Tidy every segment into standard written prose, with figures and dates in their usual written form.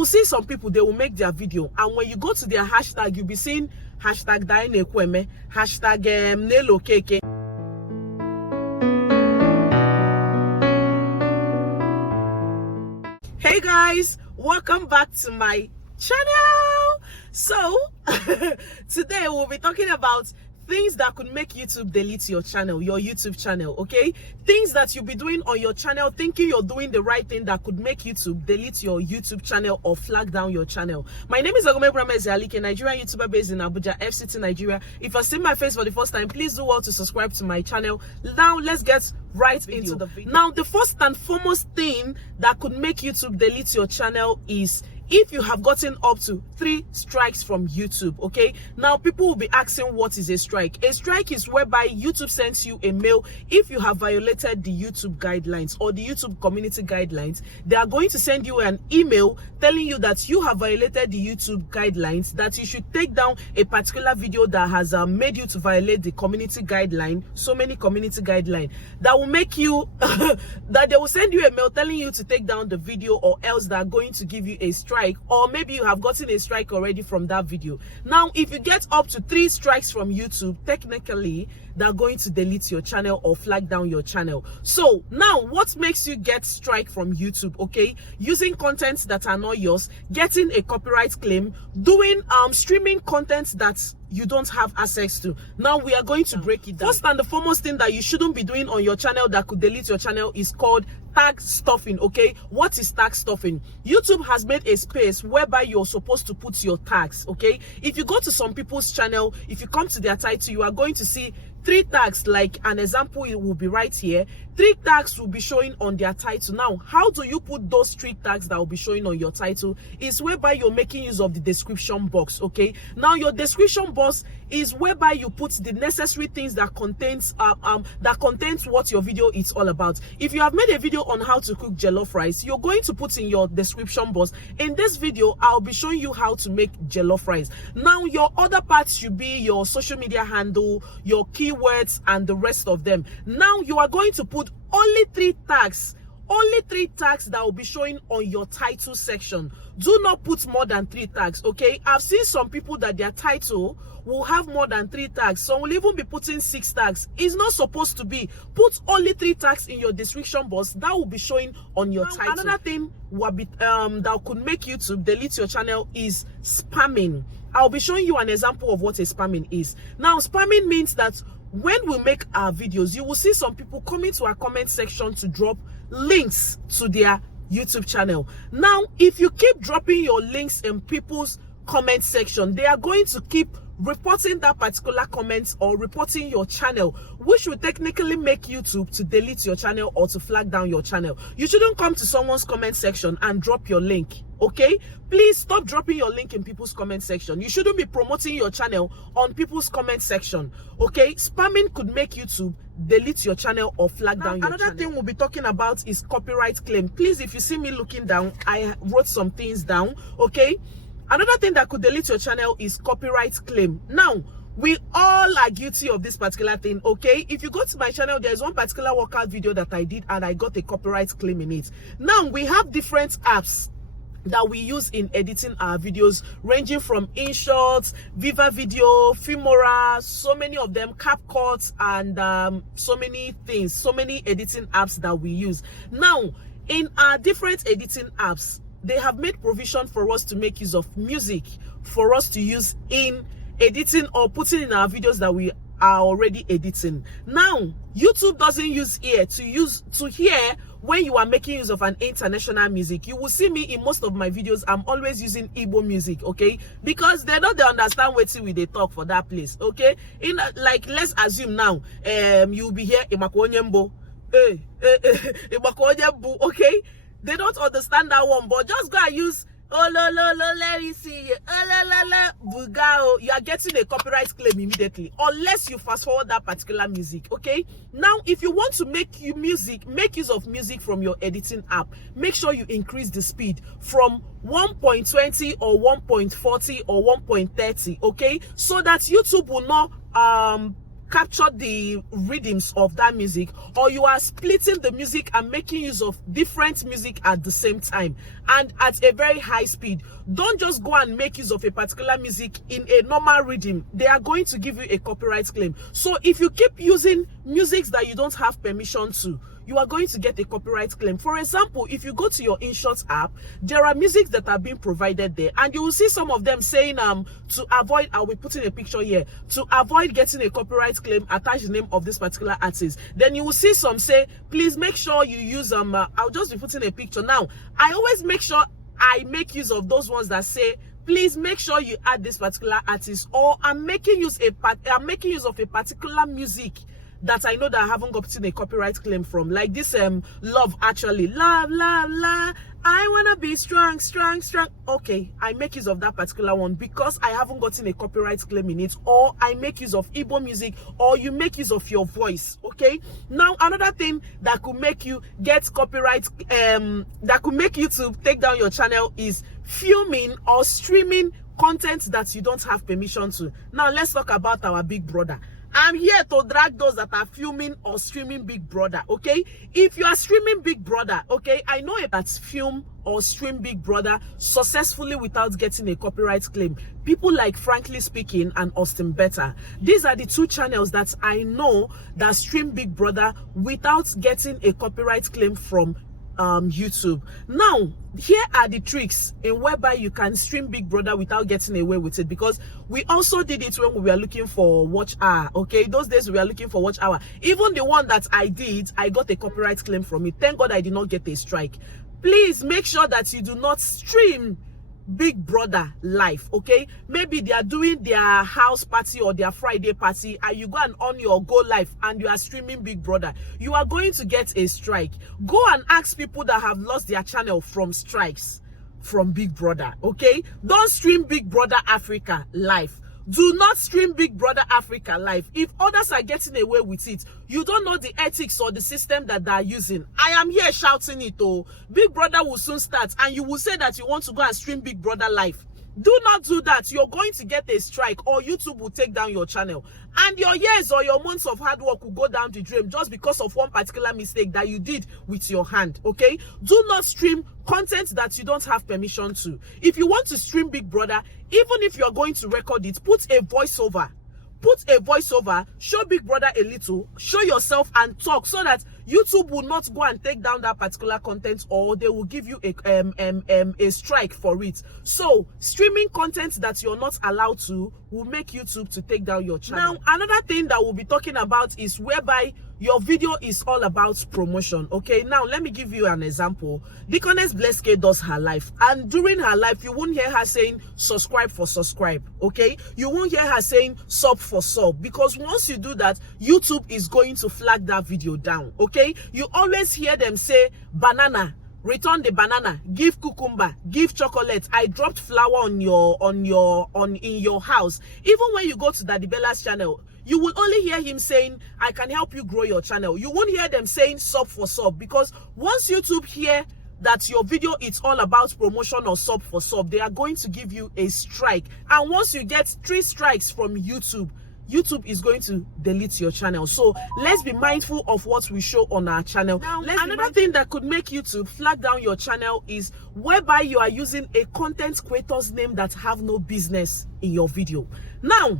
You see some people, they will make their video, and when you go to their hashtag, you'll be seeing hashtag Daenekweme, hashtag Nelokeke. Hey guys, welcome back to my channel. So today we'll be talking about things that could make YouTube delete your channel, your YouTube channel, okay? Things that you'll be doing on your channel, thinking you're doing the right thing, that could make YouTube delete your YouTube channel or flag down your channel. My name is OGOM'S, a Nigerian YouTuber based in Abuja, FCT, Nigeria. If you're seeing my face for the first time, please do well to subscribe to my channel. Now let's get right into the video. Now, the first and foremost thing that could make YouTube delete your channel is if you have gotten up to 3 strikes from YouTube, okay? Now, people will be asking, what is a strike? A strike is whereby YouTube sends you a mail. If you have violated the YouTube guidelines or the YouTube community guidelines, they are going to send you an email telling you that you have violated the YouTube guidelines, that you should take down a particular video that has made you to violate the community guideline, so many community guidelines, that will make you, that they will send you a mail telling you to take down the video, or else they are going to give you a strike. Or maybe you have gotten a strike already from that video. Now, if you get up to 3 strikes from YouTube, technically they're going to delete your channel or flag down your channel. So now, what makes you get strike from YouTube? Okay, using contents that are not yours, getting a copyright claim, doing streaming content that you don't have access to. Now we are going to break it down. First and the foremost thing that you shouldn't be doing on your channel that could delete your channel is called tag stuffing. Okay, what is tag stuffing? YouTube has made a space whereby you're supposed to put your tags. Okay, if you go to some people's channel, if you come to their title, you are going to see 3 tags. Like an example, it will be right here. 3 tags will be showing on their title. Now, how do you put those 3 tags that will be showing on your title? Is whereby you're making use of the description box. Okay, now your description box is whereby you put the necessary things that contains what your video is all about. If you have made a video on how to cook jollof rice, you're going to put in your description box, in this video I'll be showing you how to make jollof rice. Now, your other parts should be your social media handle, your keywords, and the rest of them. Now you are going to put only 3 tags. Only 3 tags that will be showing on your title section. Do not put more than 3 tags, okay? I've seen some people that their title will have more than 3 tags. Some will even be putting 6 tags. It's not supposed to be. Put only 3 tags in your description box that will be showing on your title. Another thing that could make YouTube delete your channel is spamming. I'll be showing you an example of what a spamming is. Now, spamming means that when we make our videos, you will see some people coming to our comment section to drop links to their YouTube channel. Now, if you keep dropping your links in people's comment section, they are going to keep reporting that particular comment or reporting your channel, which will technically make YouTube to delete your channel or to flag down your channel. You shouldn't come to someone's comment section and drop your link. Okay, please stop dropping your link in people's comment section. You shouldn't be promoting your channel on people's comment section. Okay, spamming could make YouTube delete your channel or flag down your channel. Another thing we'll be talking about is copyright claim. Please, if you see me looking down, I wrote some things down. Okay, another thing that could delete your channel is copyright claim. Now, we all are guilty of this particular thing. Okay, if you go to my channel, there's one particular workout video that I did and I got a copyright claim in it. Now, we have different apps that we use in editing our videos, ranging from InShot, Viva Video, Filmora, so many of them, CapCut, and so many things, so many editing apps that we use. Now, in our different editing apps, they have made provision for us to make use of music for us to use in editing or putting in our videos that we are already editing. Now, YouTube doesn't use ear to hear when you are making use of an international music. You will see me in most of my videos, I'm always using Igbo music, okay? Because they understand what they talk for that place, okay? In like, let's assume now, you'll be here in Makonyembo, okay? They don't understand that one, but just go and use oh lo, let me see, oh la bugao. You are getting a copyright claim immediately unless you fast forward that particular music. Okay, now if you want to make use of music from your editing app, make sure you increase the speed from 1.20 or 1.40 or 1.30, okay, so that YouTube will not capture the rhythms of that music, or you are splitting the music and making use of different music at the same time and at a very high speed. Don't just go and make use of a particular music in a normal rhythm. They are going to give you a copyright claim. So if you keep using music that you don't have permission to, you are going to get a copyright claim. For example, if you go to your InShot app, there are music that are being provided there, and you will see some of them saying to avoid, I'll be putting a picture here, to avoid getting a copyright claim, attach the name of this particular artist. Then you will see some say, please make sure you use I'll just be putting a picture. Now, I always make sure I make use of those ones that say, please make sure you add this particular artist, or I'm making use of a particular music that I know that I haven't gotten a copyright claim from, like this love, actually, love, I wanna be strong. Okay, I make use of that particular one because I haven't gotten a copyright claim in it, or I make use of Igbo music, or you make use of your voice. Okay, now another thing that could make you get copyright, that could make you to take down your channel is filming or streaming content that you don't have permission to. Now let's talk about our big brother. I'm here to drag those that are filming or streaming Big Brother, okay? If you are streaming Big Brother, okay, I know that film or stream Big Brother successfully without getting a copyright claim. People like Frankly Speaking and Austin Better. These are the two channels that I know that stream Big Brother without getting a copyright claim from YouTube. Now, here are the tricks in whereby you can stream Big Brother without getting away with it, because we also did it when we were looking for watch hour. Okay, those days we were looking for watch hour. Even the one that I did, I got a copyright claim from it. Thank God I did not get a strike. Please make sure that you do not stream Big Brother live. Okay, maybe they are doing their house party or their Friday party, and you go and on your go live and you are streaming Big Brother, you are going to get a strike. Go and ask people that have lost their channel from strikes from Big Brother. Okay, don't stream Big Brother Africa live. Do not stream Big Brother Africa live. If others are getting away with it, you don't know the ethics or the system that they are using. I am here shouting it. Oh, Big Brother will soon start, and you will say that you want to go and stream Big Brother live. Do not do that. You're going to get a strike, or YouTube will take down your channel. And your years or your months of hard work will go down the drain just because of one particular mistake that you did with your hand, okay? Do not stream content that you don't have permission to. If you want to stream Big Brother, even if you're going to record it, put a voiceover. Put a voiceover, show Big Brother a little, show yourself and talk, so that YouTube will not go and take down that particular content, or they will give you a strike for it. So streaming content that you're not allowed to will make YouTube to take down your channel. Now, another thing that we'll be talking about is whereby your video is all about promotion. Okay, now let me give you an example. Deaconess Blessed does her life, and during her life, you won't hear her saying subscribe for subscribe. Okay, you won't hear her saying sub for sub, because once you do that, YouTube is going to flag that video down. Okay, you always hear them say banana, return the banana, give cucumber, give chocolate, I dropped flour in your house. Even when you go to Daddy Bella's channel, you will only hear him saying, I can help you grow your channel. You won't hear them saying sub for sub, because once YouTube hear that your video is all about promotion or sub for sub, they are going to give you a strike. And once you get 3 strikes from YouTube, YouTube is going to delete your channel. So let's be mindful of what we show on our channel. Now, another thing that could make YouTube flag down your channel is whereby you are using a content creator's name that have no business in your video. Now,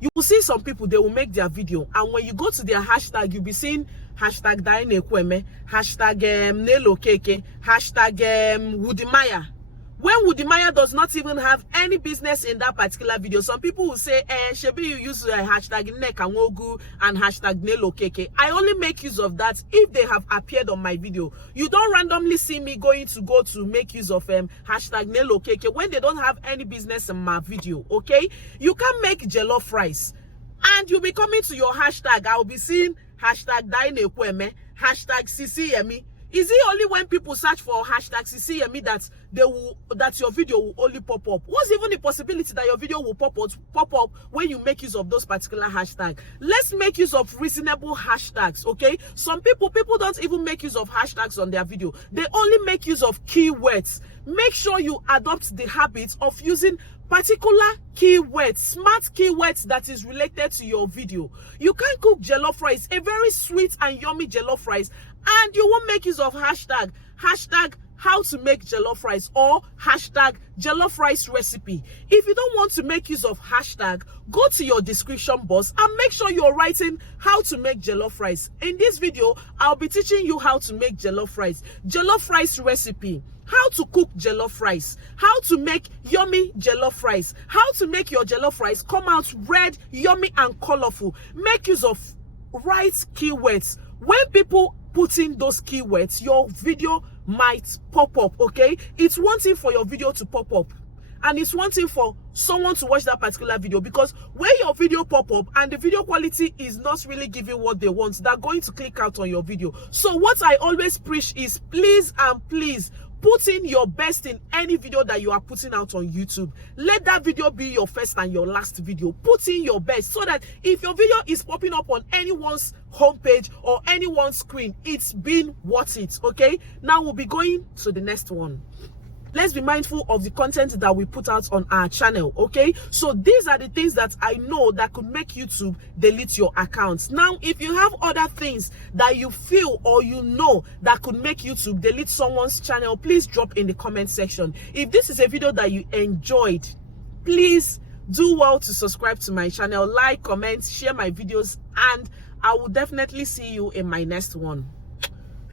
you will see some people, they will make their video, and when you go to their hashtag, you'll be seeing hashtag Daenekweme, hashtag Nelo Keke, hashtag Wudimaya. When Wudimaya does not even have any business in that particular video, some people will say, Shebi, you use hashtag Nekanwogu and hashtag Nelo Keke. I only make use of that if they have appeared on my video. You don't randomly see me going to go to make use of hashtag Nelo Keke when they don't have any business in my video, okay? You can make jollof rice, and you'll be coming to your hashtag. I'll be seeing hashtag Daenekweme, hashtag Sisi Yemi. Is it only when people search for hashtag Sisi Yemi that that your video will only pop up? What's even the possibility that your video will pop up when you make use of those particular hashtags? Let's make use of reasonable hashtags, okay? Some people don't even make use of hashtags on their video. They only make use of keywords. Make sure you adopt the habit of using particular keywords, smart keywords that is related to your video. You can cook jollof rice, a very sweet and yummy jollof rice, and you won't make use of hashtag how to make jollof rice or hashtag jollof rice recipe. If you don't want to make use of hashtag, go to your description box and make sure you're writing how to make jollof rice. In this video, I'll be teaching you how to make jollof rice recipe, how to cook jollof rice, how to make yummy jollof rice, how to make your jollof rice come out red, yummy and colorful. Make use of right keywords. When people put in those keywords, your video might pop up, okay? It's one thing for your video to pop up, and it's one thing for someone to watch that particular video, because when your video pop up and the video quality is not really giving what they want, they're going to click out on your video. So what I always preach is, please and please, put in your best in any video that you are putting out on YouTube. Let that video be your first and your last video. Put in your best so that if your video is popping up on anyone's homepage or anyone's screen, it's been worth it, okay? Now we'll be going to the next one. Let's be mindful of the content that we put out on our channel, okay? So these are the things that I know that could make YouTube delete your accounts. Now, if you have other things that you feel or you know that could make YouTube delete someone's channel, please drop in the comment section. If this is a video that you enjoyed, please do well to subscribe to my channel, like, comment, share my videos, and I will definitely see you in my next one.